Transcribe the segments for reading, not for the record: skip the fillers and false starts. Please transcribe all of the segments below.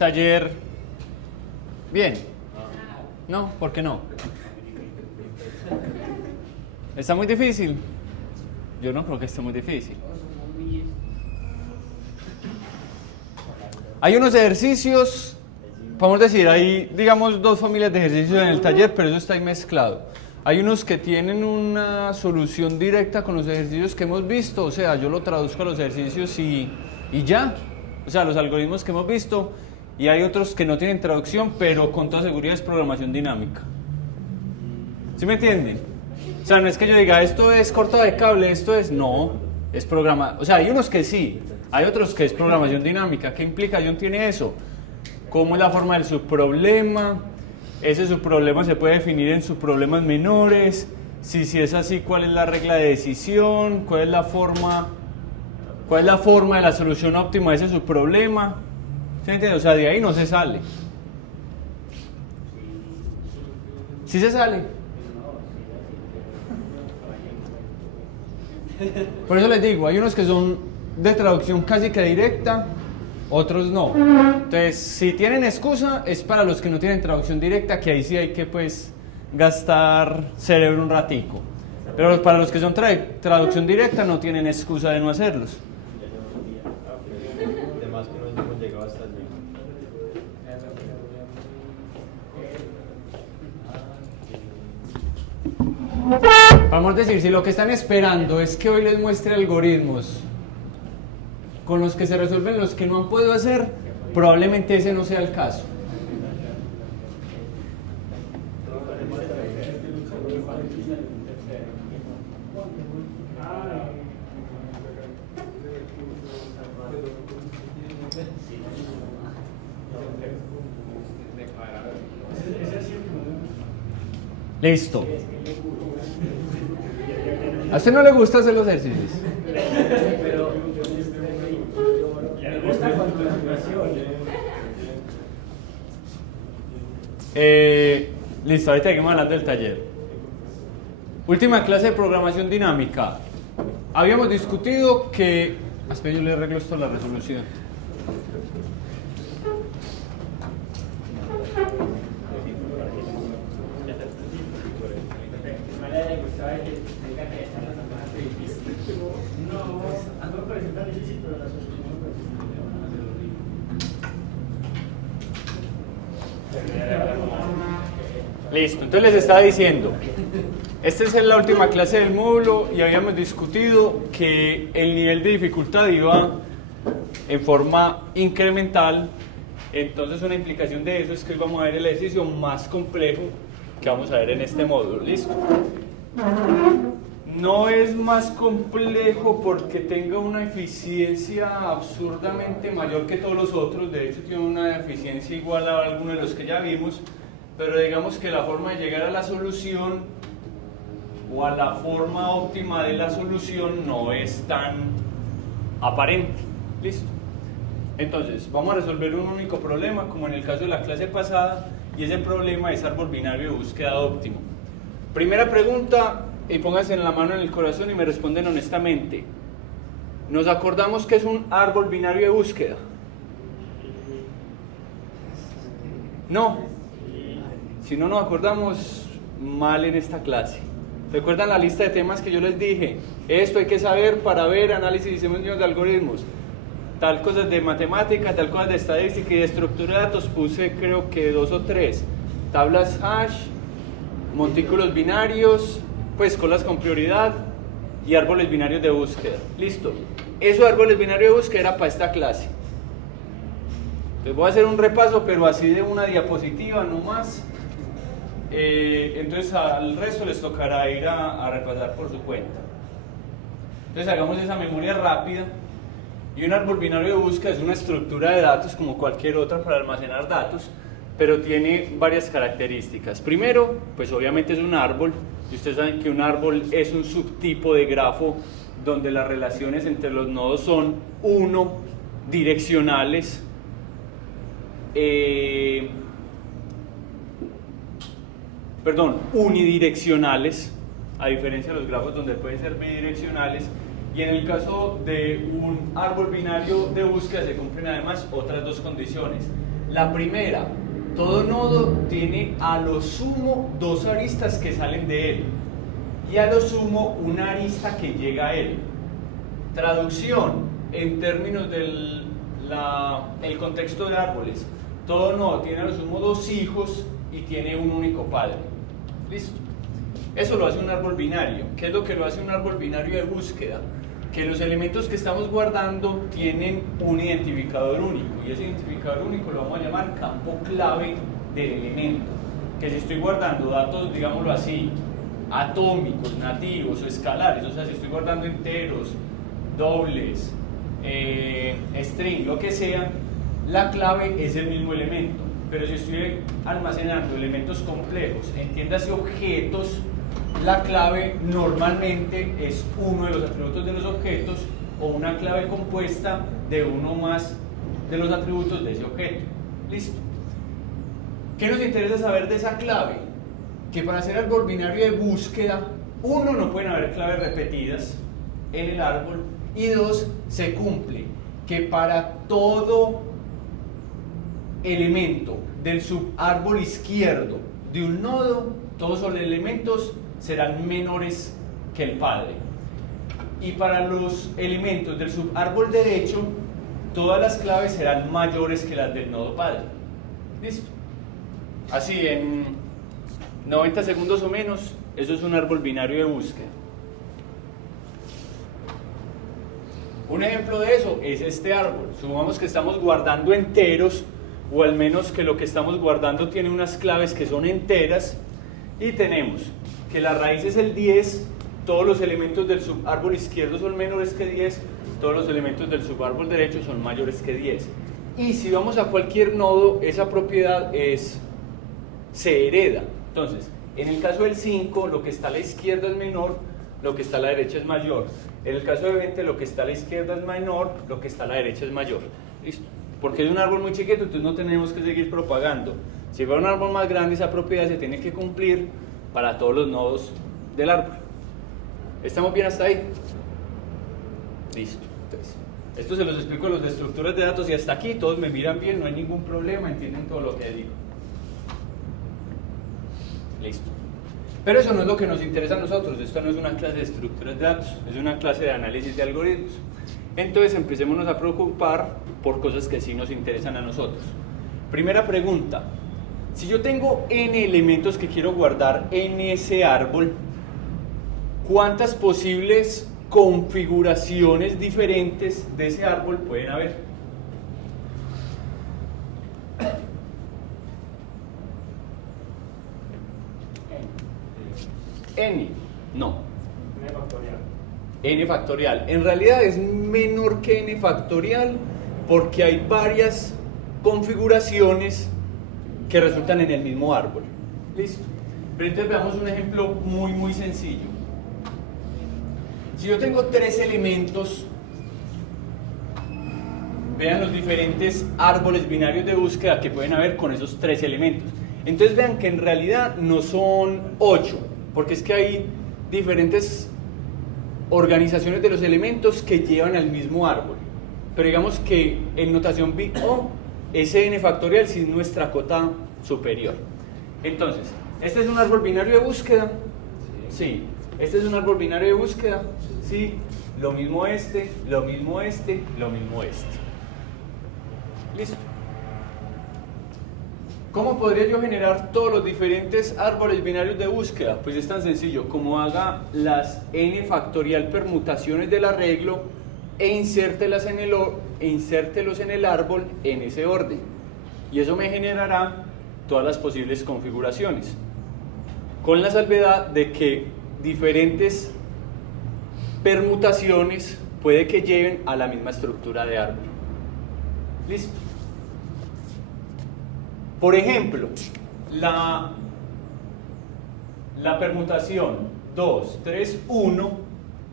Taller. Bien. No, ¿por qué no? ¿Está muy difícil? Yo no creo que esté muy difícil. Hay unos ejercicios, podemos decir, hay digamos dos familias de ejercicios en el taller, pero eso está ahí mezclado. Hay unos que tienen una solución directa con los ejercicios que hemos visto, o sea, yo lo traduzco a los ejercicios y ya, o sea, los algoritmos que hemos visto. Y hay otros que no tienen traducción, pero con toda seguridad es programación dinámica. ¿Sí me entienden? O sea, no es que yo diga, esto es corta de cable, esto es... No, es programa... O sea, hay unos que sí, hay otros que es programación dinámica. ¿Qué implicación tiene eso? ¿Cómo es la forma del subproblema? Ese subproblema se puede definir en subproblemas menores. Si es así, ¿cuál es la regla de decisión? ¿Cuál es la forma de la solución óptima de ese subproblema? ¿Se entiende? O sea, de ahí no se sale. ¿Sí se sale? Por eso les digo, hay unos que son de traducción casi que directa, otros no. Entonces, si tienen excusa, es para los que no tienen traducción directa, que ahí sí hay que pues gastar cerebro un ratico. Pero para los que son traducción directa no tienen excusa de no hacerlos. Vamos a decir, si lo que están esperando es que hoy les muestre algoritmos con los que se resuelven los que no han podido hacer, probablemente ese no sea el caso. Listo. ¿A usted no le gusta hacer los ejercicios? Listo, ahorita seguimos hablando del taller. Última clase de programación dinámica. Habíamos discutido que... Espera, yo le arreglo esto a la resolución. Listo, entonces les estaba diciendo, esta es la última clase del módulo y habíamos discutido que el nivel de dificultad iba en forma incremental. Entonces una implicación de eso es que hoy vamos a ver el ejercicio más complejo que vamos a ver en este módulo. Listo. No es más complejo porque tenga una eficiencia absurdamente mayor que todos los otros, de hecho tiene una eficiencia igual a alguno de los que ya vimos, pero digamos que la forma de llegar a la solución o a la forma óptima de la solución no es tan aparente. Listo. Entonces, vamos a resolver un único problema, como en el caso de la clase pasada, y ese problema es árbol binario de búsqueda óptimo. Primera pregunta, y pónganse en la mano en el corazón y me responden honestamente. ¿Nos acordamos que es un árbol binario de búsqueda? No. Si no nos acordamos, mal en esta clase. ¿Recuerdan la lista de temas que yo les dije? Esto hay que saber para ver análisis y diseño de algoritmos. Tal cosas de matemática, tal cosas de estadística y de estructura de datos. Puse creo que 2 o 3. Tablas hash, montículos binarios, pues colas con prioridad y árboles binarios de búsqueda. Listo. Esos árboles binarios de búsqueda era para esta clase. Entonces voy a hacer un repaso, pero así de una diapositiva, no más. Entonces al resto les tocará ir a repasar por su cuenta. Entonces hagamos esa memoria rápida. Y un árbol binario de búsqueda es una estructura de datos como cualquier otra para almacenar datos, pero tiene varias características. Primero, pues obviamente es un árbol, y ustedes saben que un árbol es un subtipo de grafo donde las relaciones entre los nodos son unidireccionales. Unidireccionales, a diferencia de los grafos donde pueden ser bidireccionales. Y en el caso de un árbol binario de búsqueda se cumplen además otras dos condiciones. La primera, todo nodo tiene a lo sumo dos aristas que salen de él y a lo sumo una arista que llega a él. Traducción en términos del contexto de árboles. Todo nodo tiene a lo sumo dos hijos y tiene un único padre. ¿Listo? Eso lo hace un árbol binario. ¿Qué es lo que lo hace un árbol binario de búsqueda? Que los elementos que estamos guardando tienen un identificador único, y ese identificador único lo vamos a llamar campo clave del elemento. Que si estoy guardando datos, digámoslo así, atómicos, nativos o escalares, o sea, si estoy guardando enteros, dobles, string, lo que sea, la clave es el mismo elemento. Pero si estoy almacenando elementos complejos, entiéndase objetos, la clave normalmente es uno de los atributos de los objetos o una clave compuesta de uno más de los atributos de ese objeto. ¿Listo? ¿Qué nos interesa saber de esa clave? Que para hacer árbol binario de búsqueda, uno, no pueden haber claves repetidas en el árbol, y dos, se cumple que para todo elemento del subárbol izquierdo de un nodo, todos los elementos serán menores que el padre. Y para los elementos del subárbol derecho, todas las claves serán mayores que las del nodo padre. ¿Listo? Así, en 90 segundos o menos, eso es un árbol binario de búsqueda. Un ejemplo de eso es este árbol. Supongamos que estamos guardando enteros, o al menos que lo que estamos guardando tiene unas claves que son enteras, y tenemos que la raíz es el 10, todos los elementos del subárbol izquierdo son menores que 10, todos los elementos del subárbol derecho son mayores que 10. Y si vamos a cualquier nodo, esa propiedad se hereda. Entonces, en el caso del 5, lo que está a la izquierda es menor, lo que está a la derecha es mayor. En el caso de 20, lo que está a la izquierda es menor, lo que está a la derecha es mayor. ¿Listo? Porque es un árbol muy chiquito, entonces no tenemos que seguir propagando. Si fuera un árbol más grande, esa propiedad se tiene que cumplir para todos los nodos del árbol. ¿Estamos bien hasta ahí? Listo. Entonces, esto se los explico a los de estructuras de datos y hasta aquí todos me miran bien, no hay ningún problema, entienden todo lo que digo. Listo. Pero eso no es lo que nos interesa a nosotros, esto no es una clase de estructuras de datos, es una clase de análisis de algoritmos. Entonces empecémonos a preocupar por cosas que sí nos interesan a nosotros. Primera pregunta, si yo tengo n elementos que quiero guardar en ese árbol, ¿cuántas posibles configuraciones diferentes de ese árbol pueden haber? N, no. N factorial. N factorial. En realidad es menor que n factorial porque hay varias configuraciones que resultan en el mismo árbol. ¿Listo? Pero entonces veamos un ejemplo muy sencillo. Si yo tengo tres elementos, vean los diferentes árboles binarios de búsqueda que pueden haber con esos tres elementos. Entonces vean que en realidad no son 8, porque es que hay diferentes organizaciones de los elementos que llevan al mismo árbol. Pero digamos que en notación big O, ese n factorial sí es nuestra cota superior. Entonces, ¿este es un árbol binario de búsqueda? Sí. ¿Este es un árbol binario de búsqueda? Sí. Lo mismo este, lo mismo este, lo mismo este. Listo. ¿Cómo podría yo generar todos los diferentes árboles binarios de búsqueda? Pues es tan sencillo como haga las n factorial permutaciones del arreglo e insértelos en el árbol en ese orden. Y eso me generará todas las posibles configuraciones, con la salvedad de que diferentes permutaciones puede que lleven a la misma estructura de árbol. ¿Listo? Por ejemplo, la permutación 2, 3, 1,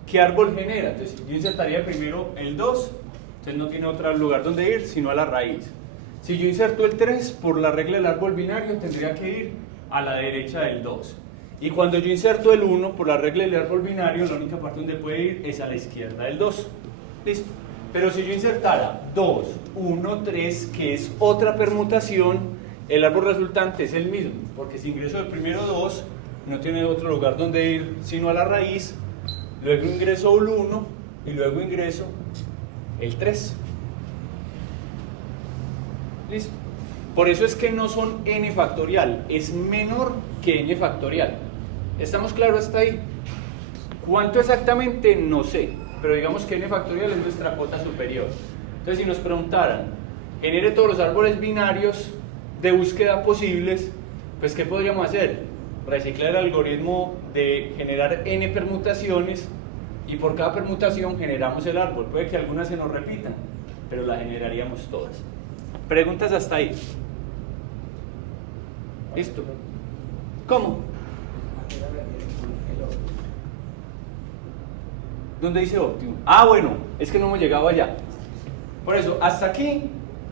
¿qué árbol genera? Entonces yo insertaría primero el 2, entonces no tiene otro lugar donde ir sino a la raíz. Si yo inserto el 3, por la regla del árbol binario tendría que ir a la derecha del 2. Y cuando yo inserto el 1, por la regla del árbol binario, la única parte donde puede ir es a la izquierda del 2. ¿Listo? Pero si yo insertara 2, 1, 3, que es otra permutación, el árbol resultante es el mismo, porque si ingreso el primero 2, no tiene otro lugar donde ir sino a la raíz, luego ingreso el 1 y luego ingreso el 3. ¿Listo? Por eso es que no son n factorial, es menor que n factorial. ¿Estamos claros hasta ahí? ¿Cuánto exactamente? No sé, pero digamos que n factorial es nuestra cota superior. Entonces, si nos preguntaran, genere todos los árboles binarios de búsqueda posibles, pues ¿qué podríamos hacer? Reciclar el algoritmo de generar n permutaciones y por cada permutación generamos el árbol. Puede que algunas se nos repitan, pero las generaríamos todas. ¿Preguntas hasta ahí? ¿Listo? ¿Cómo? ¿Dónde dice óptimo? Ah, bueno, es que no hemos llegado allá. Por eso, hasta aquí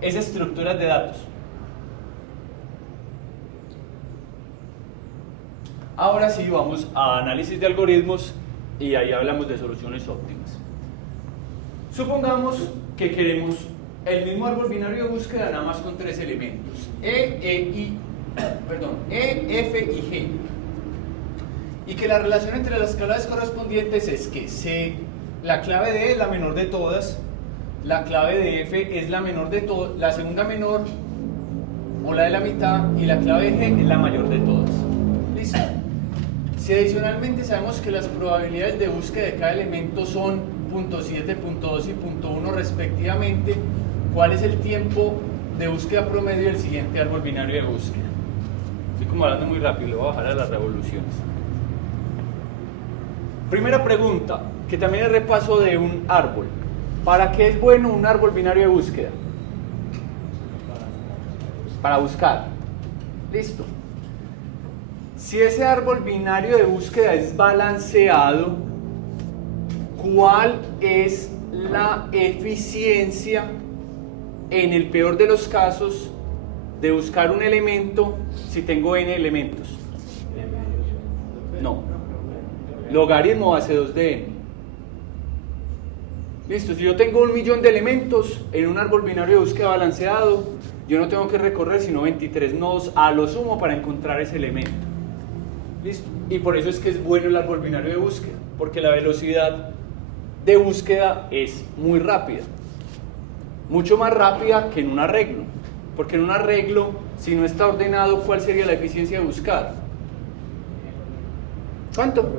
es estructuras de datos. Ahora sí vamos a análisis de algoritmos y ahí hablamos de soluciones óptimas. Supongamos que queremos el mismo árbol binario de búsqueda nada más con 3 elementos, E, F y G. Y que la relación entre las claves correspondientes es que la clave de E es la menor de todas, la clave de F es la menor de todas, la segunda menor o la de la mitad, y la clave de G es la mayor de todas. ¿Listo? Si adicionalmente sabemos que las probabilidades de búsqueda de cada elemento son 0.7, 0.2 y 0.1 respectivamente, ¿cuál es el tiempo de búsqueda promedio del siguiente árbol binario de búsqueda? Estoy como hablando muy rápido, le voy a bajar a las revoluciones. Primera pregunta, que también es repaso de un árbol. ¿Para qué es bueno un árbol binario de búsqueda? Para buscar. Listo. Si ese árbol binario de búsqueda es balanceado, ¿cuál es la eficiencia, en el peor de los casos, de buscar un elemento si tengo n elementos? No. Logaritmo base 2 de n. Listo, si yo tengo 1.000.000 de elementos en un árbol binario de búsqueda balanceado, yo no tengo que recorrer sino 23 nodos a lo sumo para encontrar ese elemento. Listo. Y por eso es que es bueno el árbol binario de búsqueda, porque la velocidad de búsqueda es muy rápida. Mucho más rápida que en un arreglo. Porque en un arreglo, si no está ordenado, ¿cuál sería la eficiencia de buscar? ¿Cuánto?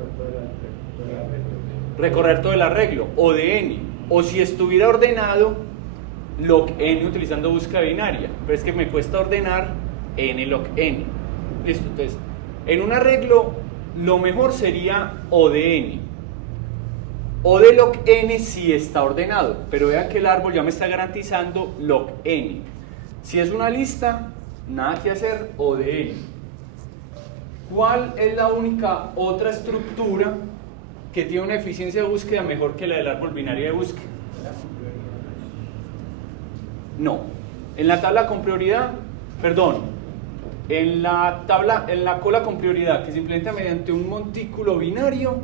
Recorrer todo el arreglo, o de n. O si estuviera ordenado, log n utilizando búsqueda binaria. Pero es que me cuesta ordenar n log n. Listo, entonces, en un arreglo, lo mejor sería O de n. O de log n si está ordenado. Pero vean que el árbol ya me está garantizando log n. Si es una lista, nada que hacer, O de n. ¿Cuál es la única otra estructura que tiene una eficiencia de búsqueda mejor que la del árbol binario de búsqueda? No. En la tabla con prioridad, perdón, en la cola con prioridad que se implementa mediante un montículo binario,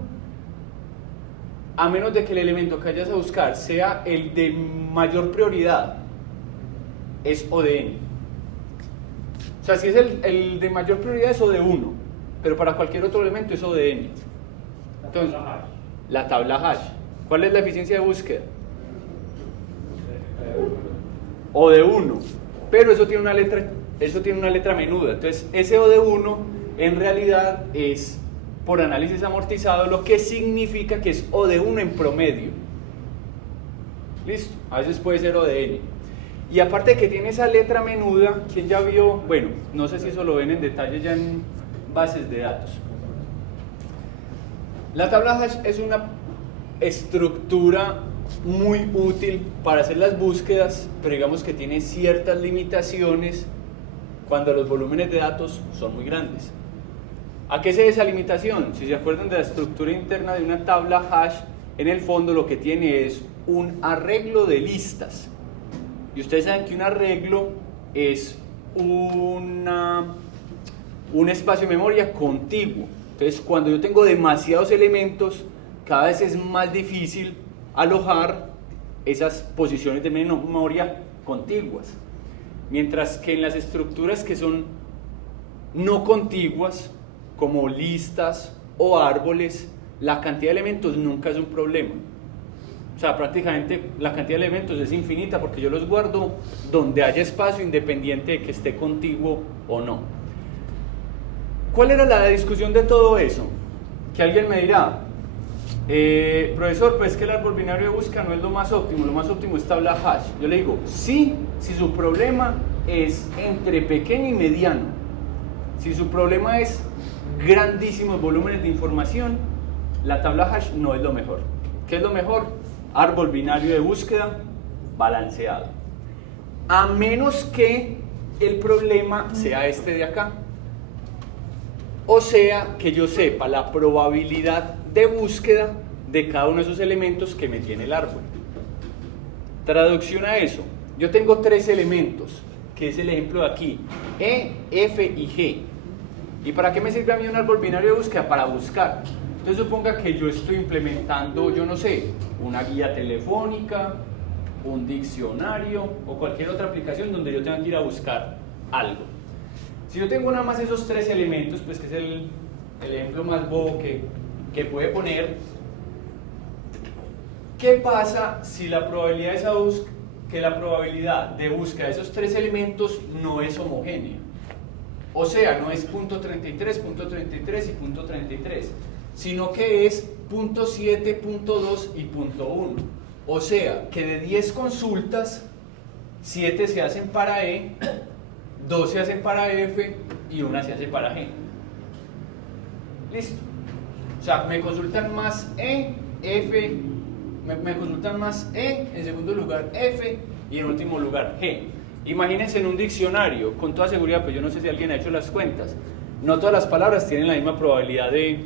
a menos de que el elemento que vayas a buscar sea el de mayor prioridad, es O de n. O sea, si es el de mayor prioridad es O de 1, pero para cualquier otro elemento es O de n. Entonces, la tabla hash. ¿Cuál es la eficiencia de búsqueda? O de 1, pero eso tiene una letra menuda. Entonces, ese O de 1 en realidad es por análisis amortizado, lo que significa que es O de 1 en promedio. ¿Listo? A veces puede ser O de n. Y aparte de que tiene esa letra menuda, ¿quién ya vio? Bueno, no sé si eso lo ven en detalle ya en bases de datos. La tabla hash es una estructura muy útil para hacer las búsquedas, pero digamos que tiene ciertas limitaciones cuando los volúmenes de datos son muy grandes. ¿A qué se debe esa limitación? Si se acuerdan de la estructura interna de una tabla hash, en el fondo lo que tiene es un arreglo de listas. Y ustedes saben que un arreglo es un espacio de memoria contiguo. Entonces, cuando yo tengo demasiados elementos, cada vez es más difícil alojar esas posiciones de memoria contiguas. Mientras que en las estructuras que son no contiguas, como listas o árboles, la cantidad de elementos nunca es un problema. O sea, prácticamente la cantidad de elementos es infinita porque yo los guardo donde haya espacio, independiente de que esté contiguo o no. ¿Cuál era la discusión de todo eso? Que alguien me dirá, profesor, pues que el árbol binario de búsqueda no es lo más óptimo es tabla hash. Yo le digo, sí, si su problema es entre pequeño y mediano. Si su problema es grandísimos volúmenes de información, la tabla hash no es lo mejor. ¿Qué es lo mejor? Árbol binario de búsqueda balanceado. A menos que el problema sea este de acá. O sea, que yo sepa la probabilidad de búsqueda de cada uno de esos elementos que me tiene el árbol. Traducción a eso, yo tengo 3 elementos, que es el ejemplo de aquí, E, F y G. ¿Y para qué me sirve a mí un árbol binario de búsqueda? Para buscar. Entonces suponga que yo estoy implementando, yo no sé, una guía telefónica, un diccionario o cualquier otra aplicación donde yo tenga que ir a buscar algo. Si yo tengo nada más esos 3 elementos, pues que es el ejemplo más bobo que puede poner, ¿qué pasa si la probabilidad de búsqueda de esos 3 elementos no es homogénea? O sea, no es .33, .33 y .33, sino que es .7, .2 y .1. O sea, que de 10 consultas, 7 se hacen para E, 2 se hacen para F y 1 se hace para G. Listo. O sea, me consultan más E, F, me consultan más E, en segundo lugar F y en último lugar G. Imagínense en un diccionario, con toda seguridad, pues yo no sé si alguien ha hecho las cuentas, no todas las palabras tienen la misma probabilidad de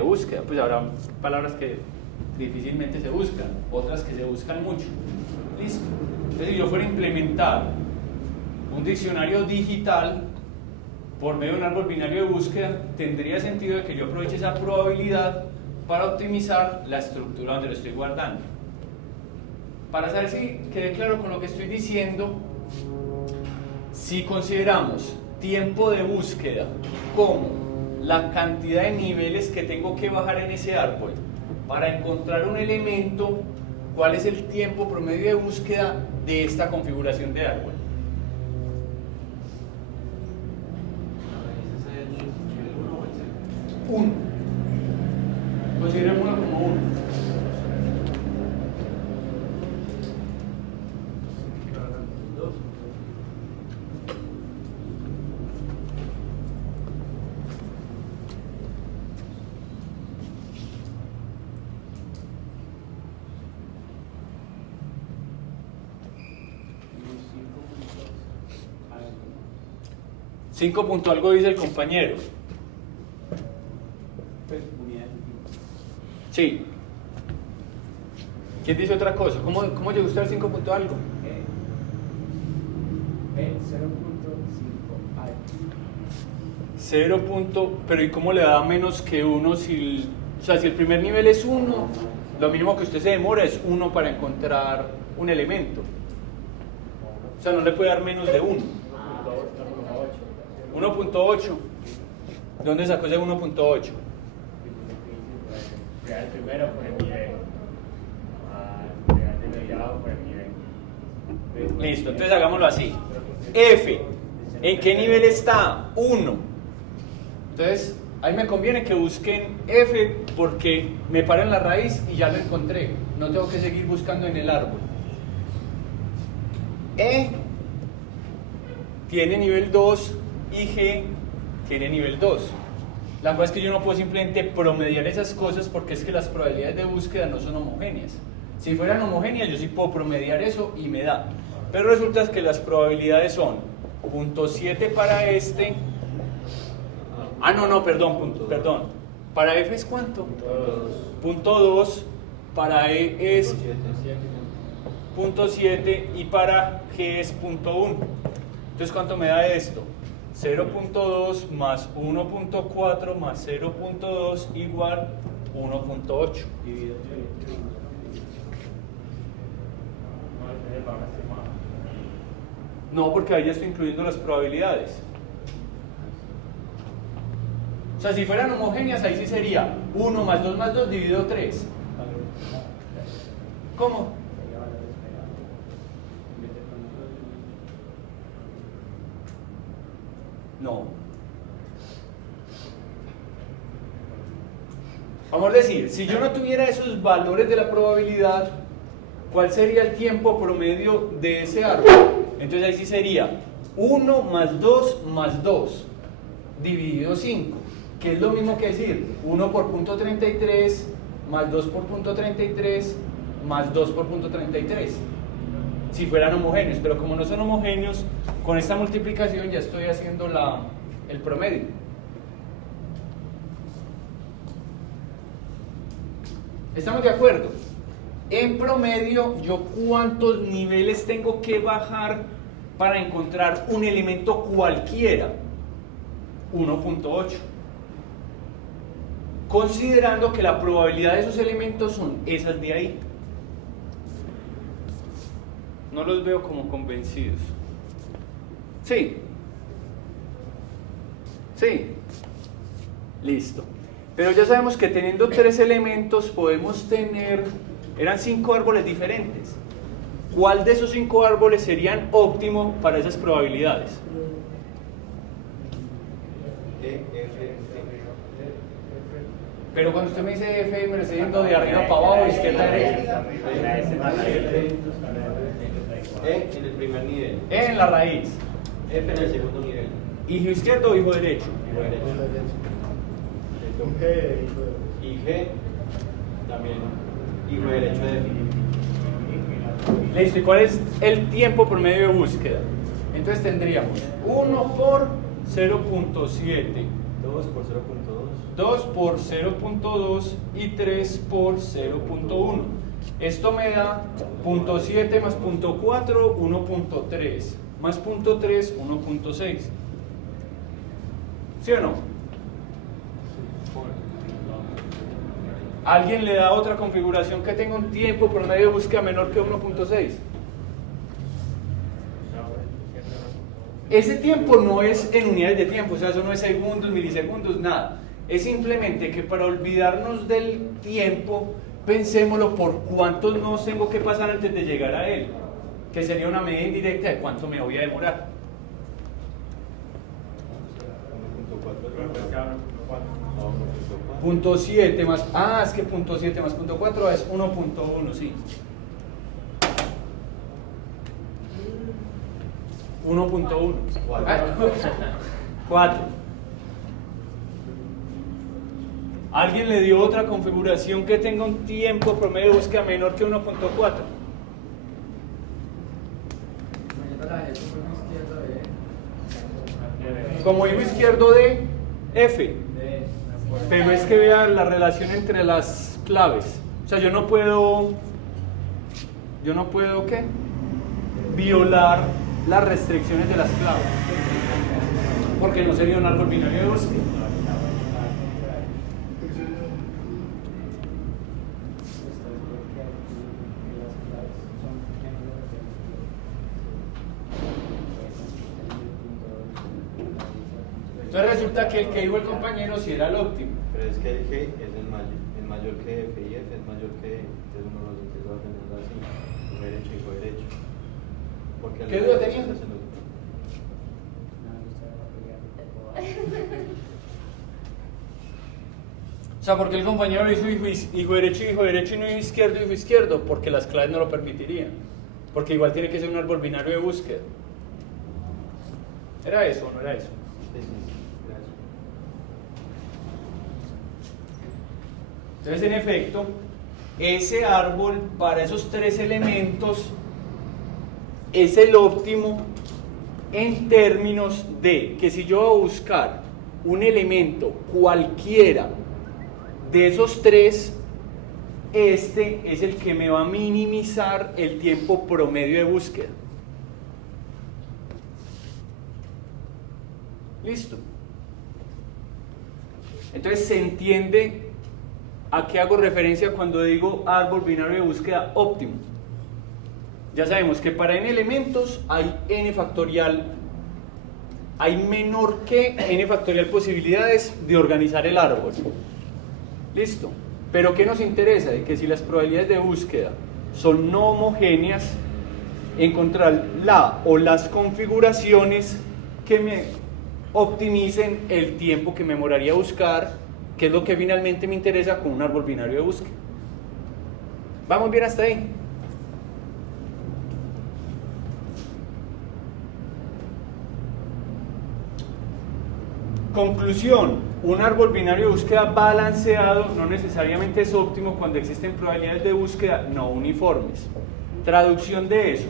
búsqueda, pues habrá palabras que difícilmente se buscan, otras que se buscan mucho. Listo. Entonces, si yo fuera a implementar un diccionario digital por medio de un árbol binario de búsqueda, tendría sentido de que yo aproveche esa probabilidad para optimizar la estructura donde lo estoy guardando. Para saber si quedé claro con lo que estoy diciendo, si consideramos tiempo de búsqueda como la cantidad de niveles que tengo que bajar en ese árbol para encontrar un elemento, ¿cuál es el tiempo promedio de búsqueda de esta configuración de árbol? Uno. Considerémoslo como 1. Cinco punto algo dice el compañero. Sí. ¿Quién dice otra cosa? ¿Cómo llegó usted al 5 punto algo? 0. Pero ¿y cómo le da menos que 1 si o sea, si el primer nivel es 1, lo mínimo que usted se demora es 1 para encontrar un elemento? O sea, no le puede dar menos de 1. 1.8. ¿De dónde sacó ese 1.8? El primero por el nivel, el de mediado por el nivel. Listo, entonces hagámoslo así. F, ¿en qué nivel está? 1. Entonces, ahí me conviene que busquen F porque me paro en la raíz y ya lo encontré. No tengo que seguir buscando en el árbol. E tiene nivel 2 y G tiene nivel 2. La cosa es que yo no puedo simplemente promediar esas cosas porque es que las probabilidades de búsqueda no son homogéneas. Si fueran homogéneas yo sí puedo promediar eso y me da. Pero resulta que las probabilidades son 0.7 para este. Perdón. ¿Para F es cuánto? 0.2. Para E es 0.7 y para G es 0.1. Entonces, ¿cuánto me da esto? 0.2 más 1.4 más 0.2 igual 1.8. van a ser más. No, porque ahí ya estoy incluyendo las probabilidades. O sea, si fueran homogéneas, ahí sí sería 1 más 2 dividido 3. ¿Cómo? No. Vamos a decir, si yo no tuviera esos valores de la probabilidad, ¿cuál sería el tiempo promedio de ese árbol? Entonces ahí sí sería 1 más 2 dividido 5, que es lo mismo que decir 1 por punto 33 más 2 por punto 33 más 2 por punto 33, si fueran homogéneos, pero como no son homogéneos, con esta multiplicación ya estoy haciendo el promedio. ¿Estamos de acuerdo? En promedio, ¿yo cuántos niveles tengo que bajar para encontrar un elemento cualquiera? 1.8. Considerando que la probabilidad de esos elementos son esas de ahí. No los veo como convencidos. Sí. Sí. Listo. Pero ya sabemos que teniendo 3 elementos podemos tener, eran 5 árboles diferentes. ¿Cuál de esos 5 árboles serían óptimo para esas probabilidades? Pero cuando usted me dice F, me lo está yendo de arriba para abajo, izquierda a derecha. E en el primer nivel. E en la raíz. F en el segundo nivel. ¿Hijo izquierdo o hijo derecho? Hijo derecho. Y G también. Hijo derecho de F. Listo, ¿y cuál es el tiempo promedio de búsqueda? Entonces tendríamos 1 por 0.7, 2 por 0.2. 2 por 0.2 y 3 por 0.1. Esto me da 0.7 más 0.4, 1.3, más 0.3, 1.6. ¿Sí o no? ¿Alguien le da otra configuración que tenga un tiempo promedio de búsqueda menor que 1.6? Ese tiempo no es en unidades de tiempo, o sea, eso no es segundos, milisegundos, nada. Es simplemente que para olvidarnos del tiempo, pensémoslo por cuántos nodos tengo que pasar antes de llegar a él, que sería una medida indirecta de cuánto me voy a demorar. 0.7 más, es que 0.7 más 0.4 es 1.1, sí. 1.1. 4. ¿Alguien le dio otra configuración que tenga un tiempo promedio de búsqueda menor que 1.4? Como hijo izquierdo de F. Pero es que vean la relación entre las claves. O sea, yo no puedo ¿qué? Violar las restricciones de las claves. Porque no sería un árbol binario de búsqueda. Entonces resulta que el que dijo el compañero sí era el óptimo. Pero es que el G es el mayor que F y F es mayor que E. Entonces uno los empieza a ordenar así. Hijo derecho, hijo derecho. Porque ¿Qué duda tenía? O sea, porque el compañero le hizo hijo derecho y no hijo izquierdo, porque las claves no lo permitirían. Porque igual tiene que ser un árbol binario de búsqueda. ¿Era eso o no era eso? Sí, gracias. Entonces, en efecto, ese árbol para esos 3 elementos es el óptimo en términos de que si yo voy a buscar un elemento cualquiera de esos 3, este es el que me va a minimizar el tiempo promedio de búsqueda. Listo. Entonces se entiende a qué hago referencia cuando digo árbol binario de búsqueda óptimo. Ya sabemos que para n elementos hay n factorial, hay menor que n factorial posibilidades de organizar el árbol. Listo. Pero ¿qué nos interesa? De que si las probabilidades de búsqueda son no homogéneas, encontrar la o las configuraciones que me optimicen el tiempo que me demoraría buscar, que es lo que finalmente me interesa con un árbol binario de búsqueda. ¿Vamos bien hasta ahí? Conclusión: un árbol binario de búsqueda balanceado no necesariamente es óptimo cuando existen probabilidades de búsqueda no uniformes. Traducción de eso: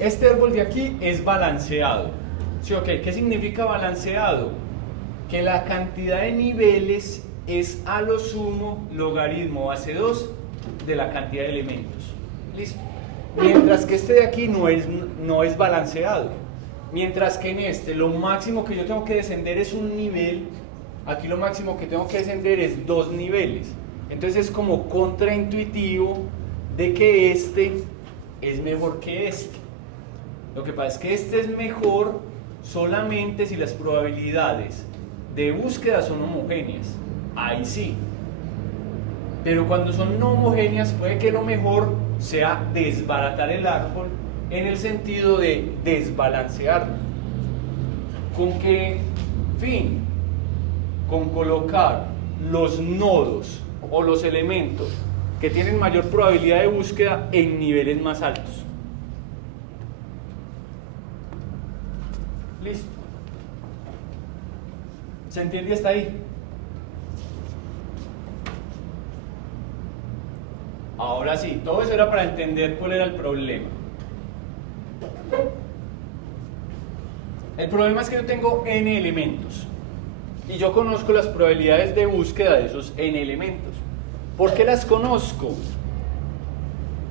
este árbol de aquí es balanceado. ¿Sí, okay? ¿Qué significa balanceado? Que la cantidad de niveles es a lo sumo logaritmo base 2 de la cantidad de elementos. ¿Listo? Mientras que este de aquí no es balanceado. Mientras que en este lo máximo que yo tengo que descender es un nivel, aquí lo máximo que tengo que descender es 2 niveles. Entonces es como contraintuitivo de que este es mejor que este. Lo que pasa es que este es mejor solamente si las probabilidades de búsqueda son homogéneas. Ahí sí. Pero cuando son no homogéneas, puede que lo mejor sea desbaratar el árbol en el sentido de desbalancearlo. ¿Con qué fin? Con colocar los nodos o los elementos que tienen mayor probabilidad de búsqueda en niveles más altos. Listo. ¿Se entiende hasta ahí? Ahora sí, todo eso era para entender cuál era el problema. El problema es que yo tengo n elementos y yo conozco las probabilidades de búsqueda de esos n elementos. ¿Por qué las conozco?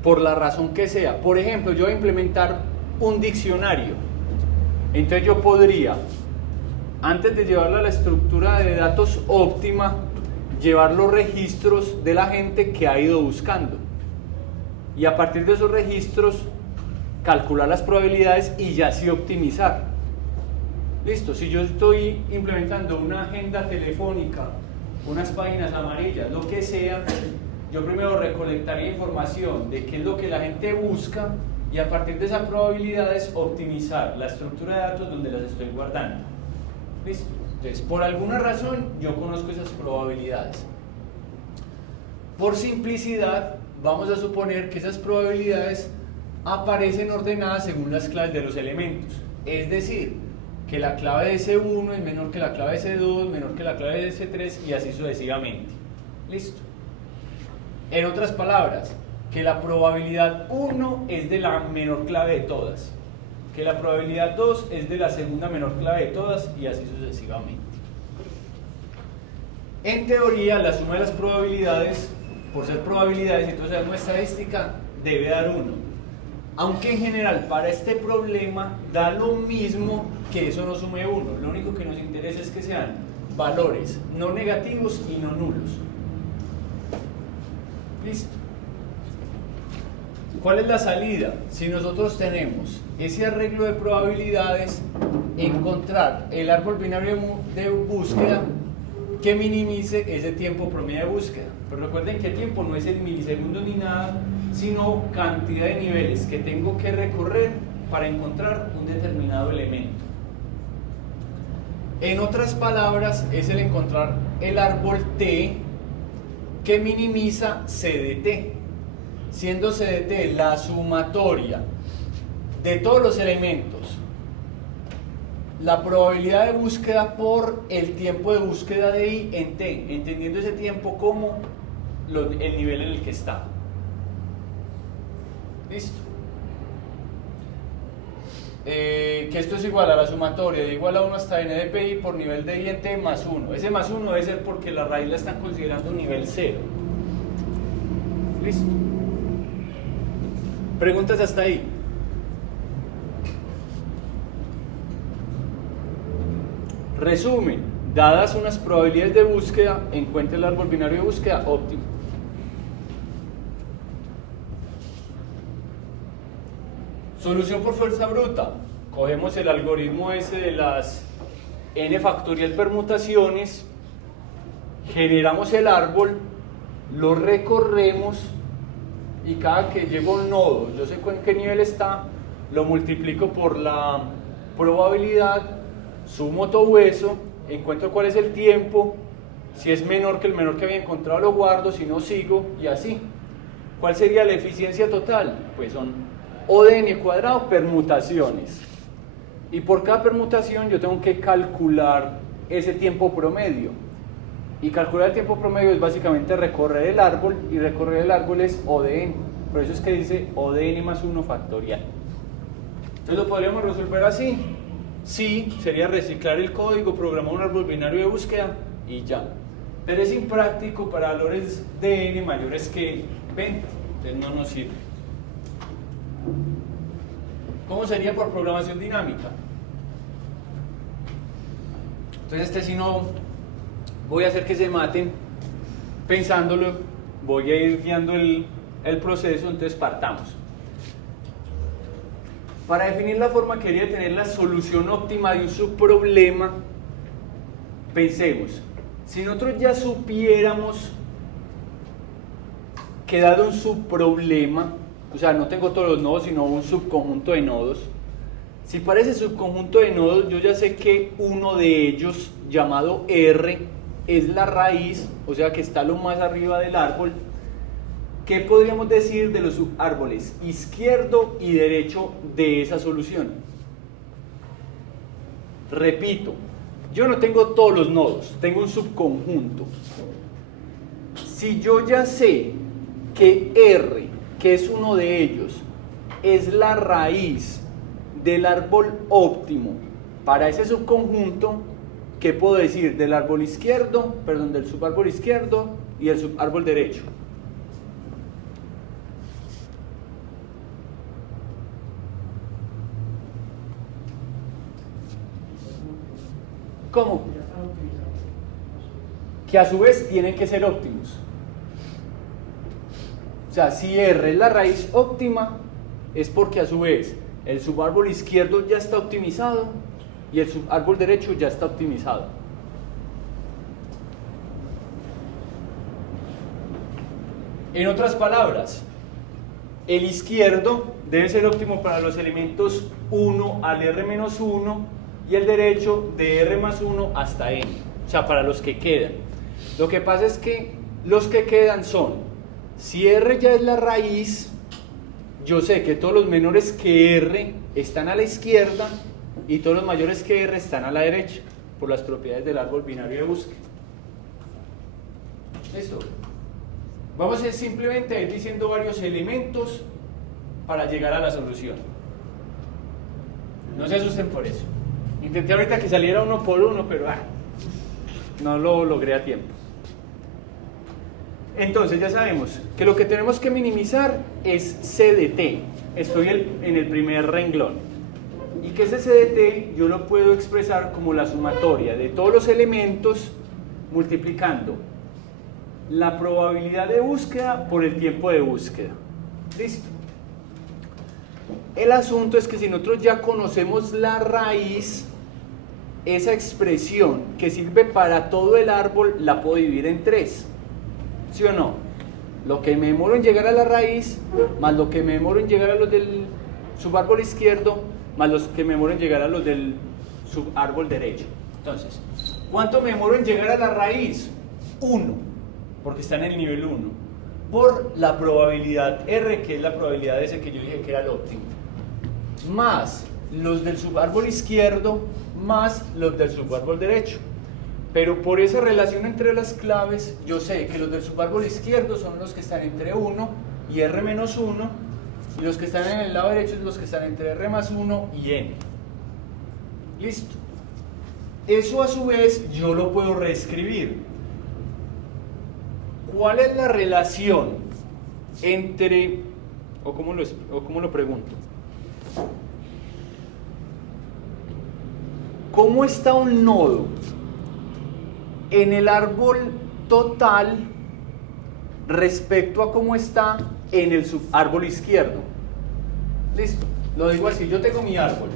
Por la razón que sea. Por ejemplo, yo voy a implementar un diccionario. Entonces yo podría, antes de llevarlo a la estructura de datos óptima, llevar los registros de la gente que ha ido buscando. Y a partir de esos registros, calcular las probabilidades y ya sí optimizar. Listo, si yo estoy implementando una agenda telefónica, unas páginas amarillas, lo que sea, yo primero recolectaría información de qué es lo que la gente busca y a partir de esas probabilidades optimizar la estructura de datos donde las estoy guardando. Listo. Entonces, por alguna razón yo conozco esas probabilidades. Por simplicidad, vamos a suponer que esas probabilidades aparecen ordenadas según las claves de los elementos. Es decir, que la clave de S1 es menor que la clave de S2, menor que la clave de S3 y así sucesivamente. Listo. En otras palabras, que la probabilidad 1 es de la menor clave de todas, que la probabilidad 2 es de la segunda menor clave de todas y así sucesivamente. En teoría, la suma de las probabilidades, por ser probabilidades y entonces una estadística, debe dar 1. Aunque en general para este problema da lo mismo que eso no sume 1. Lo único que nos interesa es que sean valores no negativos y no nulos. Listo. ¿Cuál es la salida? Si nosotros tenemos ese arreglo de probabilidades, encontrar el árbol binario de búsqueda que minimice ese tiempo promedio de búsqueda. Pero recuerden que el tiempo no es el milisegundo ni nada, sino cantidad de niveles que tengo que recorrer para encontrar un determinado elemento. En otras palabras, es el encontrar el árbol T que minimiza C de T, siendo C de T la sumatoria de todos los elementos, la probabilidad de búsqueda por el tiempo de búsqueda de I en T, entendiendo ese tiempo como el nivel en el que está. Listo. Que esto es igual a la sumatoria de igual a 1 hasta n de pi por nivel de I en T más 1. Ese más 1 debe ser porque la raíz la están considerando un nivel 0. Listo. ¿Preguntas hasta ahí? Resumen, dadas unas probabilidades de búsqueda, encuentre el árbol binario de búsqueda óptimo. Solución por fuerza bruta. Cogemos el algoritmo ese de las n factorial permutaciones, generamos el árbol, lo recorremos y cada que llego a un nodo, yo sé en qué nivel está, lo multiplico por la probabilidad, sumo todo eso, encuentro cuál es el tiempo, si es menor que el menor que había encontrado lo guardo, si no sigo y así. ¿Cuál sería la eficiencia total? Pues son O de n cuadrado permutaciones. Y por cada permutación yo tengo que calcular ese tiempo promedio. Y calcular el tiempo promedio es básicamente recorrer el árbol, y recorrer el árbol es O de n. Por eso es que dice O de n más 1 factorial. Entonces lo podríamos resolver así. Sí, sería reciclar el código, programar un árbol binario de búsqueda y ya. Pero es impráctico para valores de n mayores que 20. Entonces no nos sirve. ¿Cómo sería por programación dinámica? Entonces si no voy a hacer que se maten pensándolo, voy a ir guiando el proceso, entonces partamos. Para definir la forma que debería tener la solución óptima de un subproblema, pensemos, si nosotros ya supiéramos que dado un subproblema, o sea, no tengo todos los nodos, sino un subconjunto de nodos, si para ese subconjunto de nodos yo ya sé que uno de ellos, llamado R, es la raíz, o sea que está lo más arriba del árbol, ¿qué podríamos decir de los subárboles izquierdo y derecho de esa solución? Repito, yo no tengo todos los nodos, tengo un subconjunto. Si yo ya sé que R, que es uno de ellos, es la raíz del árbol óptimo para ese subconjunto, ¿qué puedo decir del árbol izquierdo, perdón, del subárbol izquierdo y el subárbol derecho? ¿Cómo? Que a su vez tienen que ser óptimos. O sea, si R es la raíz óptima, es porque a su vez el subárbol izquierdo ya está optimizado y el subárbol derecho ya está optimizado. En otras palabras, el izquierdo debe ser óptimo para los elementos 1 al R-1 y el derecho de R más 1 hasta N, o sea, para los que quedan. Lo que pasa es que los que quedan son, si R ya es la raíz, yo sé que todos los menores que R están a la izquierda y todos los mayores que R están a la derecha, por las propiedades del árbol binario de búsqueda. ¿Listo? Vamos a simplemente ir diciendo varios elementos para llegar a la solución. No se asusten por eso. Intenté ahorita que saliera uno por uno, pero no lo logré a tiempo. Entonces ya sabemos que lo que tenemos que minimizar es C de T. Estoy en el primer renglón. Y que ese C de T yo lo puedo expresar como la sumatoria de todos los elementos multiplicando la probabilidad de búsqueda por el tiempo de búsqueda. ¿Listo? El asunto es que si nosotros ya conocemos la raíz, esa expresión que sirve para todo el árbol la puedo dividir en 3. ¿Sí o no? Lo que me demoro en llegar a la raíz, más lo que me demoro en llegar a los del subárbol izquierdo, más los que me demoro en llegar a los del subárbol derecho. Entonces, ¿cuánto me demoro en llegar a la raíz? 1, porque está en el nivel 1, por la probabilidad R, que es la probabilidad ese que yo dije que era el óptimo, más los del subárbol izquierdo, más los del subárbol derecho. Pero por esa relación entre las claves, yo sé que los del subárbol izquierdo son los que están entre 1 y R menos 1, y los que están en el lado derecho son los que están entre R más 1 y N. Listo. Eso a su vez yo lo puedo reescribir. ¿Cuál es la relación entre, o cómo lo pregunto? ¿Cómo está un nodo en el árbol total respecto a cómo está en el subárbol izquierdo? ¿Listo? Lo digo así, yo tengo mi árbol.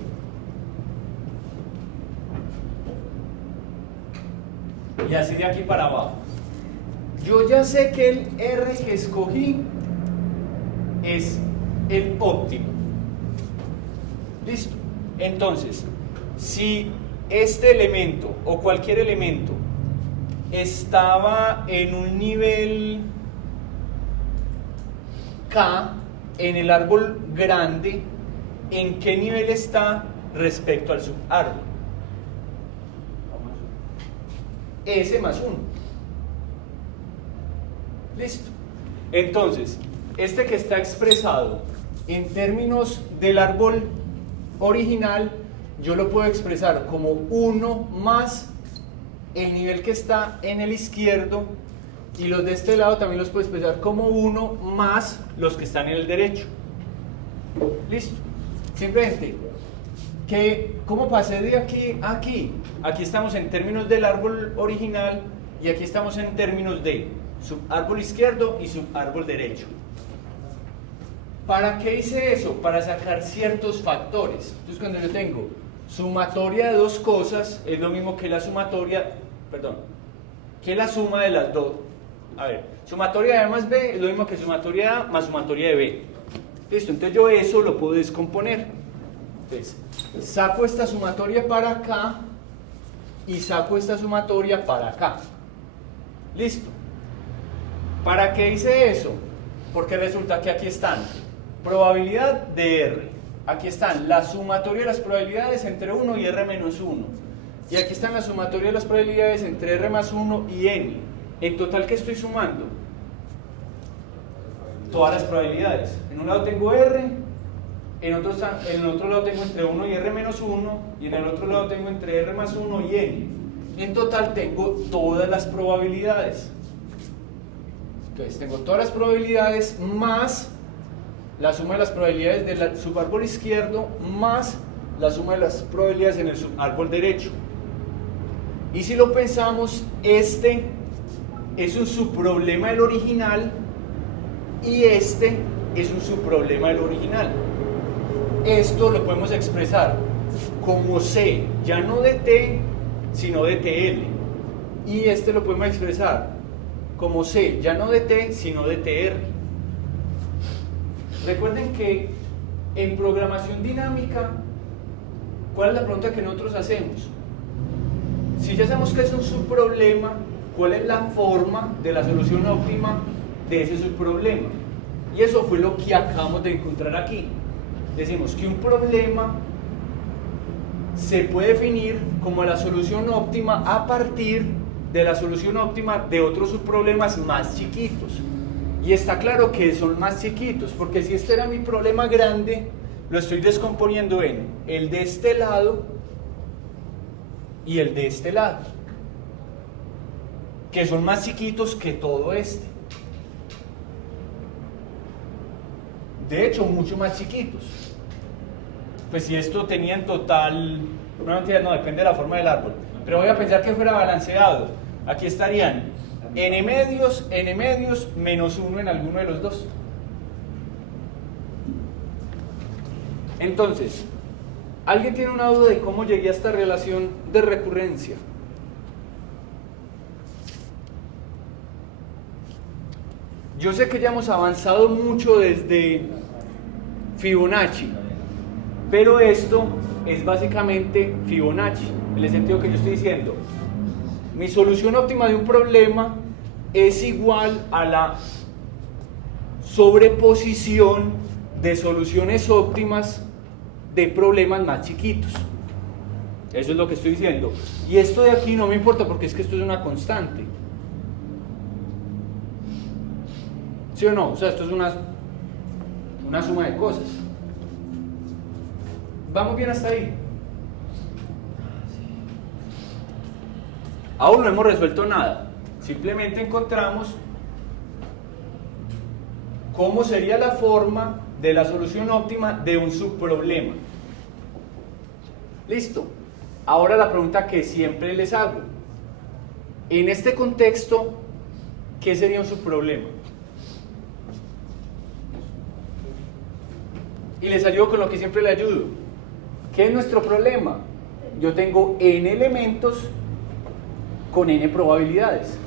Y así de aquí para abajo. Yo ya sé que el R que escogí es el óptimo. ¿Listo? Entonces, si este elemento o cualquier elemento estaba en un nivel K en el árbol grande, ¿en qué nivel está respecto al subárbol? S más 1. Listo. Entonces, este que está expresado en términos del árbol original, yo lo puedo expresar como 1 más el nivel que está en el izquierdo, y los de este lado también los puedo expresar como 1 más los que están en el derecho. Listo. Simplemente, ¿cómo pasé de aquí a aquí? Aquí estamos en términos del árbol original y aquí estamos en términos de subárbol izquierdo y subárbol derecho. ¿Para qué hice eso? Para sacar ciertos factores. Entonces, cuando yo tengo sumatoria de dos cosas, es lo mismo que la sumatoria, que la suma de las dos. A ver, sumatoria de A más B es lo mismo que sumatoria de A más sumatoria de B. Listo, entonces yo eso lo puedo descomponer. Entonces, saco esta sumatoria para acá y saco esta sumatoria para acá. Listo. ¿Para qué hice eso? Porque resulta que aquí están probabilidad de R. Aquí están la sumatoria de las probabilidades entre 1 y R menos 1. Y aquí están la sumatoria de las probabilidades entre R más 1 y N. En total, ¿qué estoy sumando? Todas las probabilidades. En un lado tengo R, en el otro lado tengo entre 1 y R menos 1, y en el otro lado tengo entre R más 1 y N. En total tengo todas las probabilidades. Entonces tengo todas las probabilidades más la suma de las probabilidades del subárbol izquierdo más la suma de las probabilidades en el subárbol derecho. Y si lo pensamos, este es un subproblema del original y este es un subproblema del original. Esto lo podemos expresar como C, ya no de T, sino de TL. Y este lo podemos expresar como C, ya no de T, sino de TR. Recuerden que en programación dinámica, ¿cuál es la pregunta que nosotros hacemos? Si ya sabemos que es un subproblema, ¿cuál es la forma de la solución óptima de ese subproblema? Y eso fue lo que acabamos de encontrar aquí. Decimos que un problema se puede definir como la solución óptima a partir de la solución óptima de otros subproblemas más chiquitos. Y está claro que son más chiquitos, porque si este era mi problema grande, lo estoy descomponiendo en el de este lado y el de este lado, que son más chiquitos que todo este. De hecho, mucho más chiquitos. Pues si esto tenía en total, no depende de la forma del árbol, pero voy a pensar que fuera balanceado. Aquí estarían n medios, menos 1 en alguno de los dos. Entonces, ¿alguien tiene una duda de cómo llegué a esta relación de recurrencia? Yo sé que ya hemos avanzado mucho desde Fibonacci, pero esto es básicamente Fibonacci, en el sentido que yo estoy diciendo, mi solución óptima de un problema es igual a la sobreposición de soluciones óptimas de problemas más chiquitos. Eso es lo que estoy diciendo. Y esto de aquí no me importa porque es que esto es una constante. ¿Sí o no? O sea, esto es una suma de cosas. ¿Vamos bien hasta ahí? Aún no hemos resuelto nada. Simplemente encontramos cómo sería la forma de la solución óptima de un subproblema. Listo. Ahora la pregunta que siempre les hago. En este contexto, ¿qué sería un subproblema? y les ayudo con lo que siempre le ayudo. ¿Qué es nuestro problema? Yo tengo n elementos con n probabilidades.